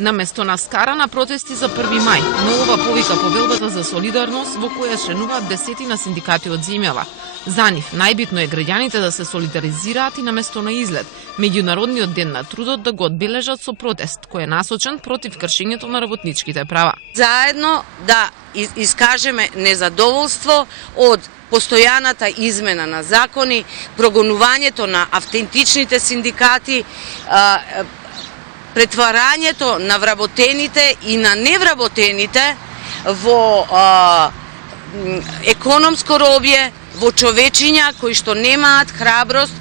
Наместо на скарана протести за 1 мај, но ова повика повелбата за солидарност во која членуваат десетина синдикати од земјава. За нив најбитно е граѓаните да се солидаризираат и наместо на излет, Меѓународниот ден на трудот да го одбележат со протест кој е насочен против кршењето на работничките права. Заедно да искажеме незадоволство од постојаната измена на закони, прогонувањето на автентичните синдикати, претварањето на вработените и на невработените во економско робје, во човечиња кои што немаат храброст,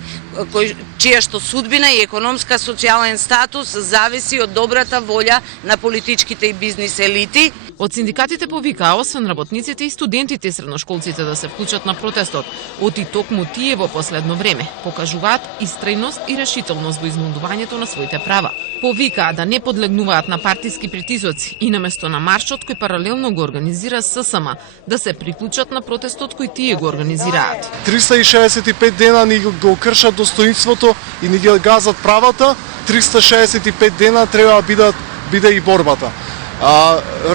чија што судбина и економска социјален статус зависи од добрата волја на политичките и бизнис елити. Од синдикатите повикаа освен работниците и студентите и средношколците да се вклучат на протестот. Оти токму тие во последно време покажуваат истрејност и решителност во измолдувањето на своите права. Повикаа да не подлегнуваат на партиски притисоци и наместо на маршот кој паралелно го организира ССМ да се приклучат на протестот кој тие го организираат. 365 дена ни го кршат достоинството и ни ги газат правата, 365 дена треба биде и борбата.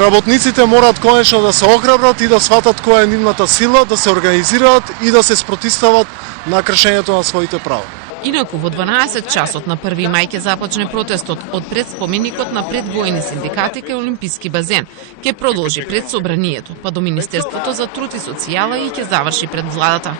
Работниците мораат конечно да се охрабрат и да сватат која е нивната сила, да се организираат и да се спротивстават на кршењето на своите права. Инаку во 12 часот на 1 мај ќе започне протестот од пред споменикот на предвоени синдикати кај Олимписки базен. Ќе продолжи пред собранието, па до Министерството за труд и социјала и ќе заврши пред владата.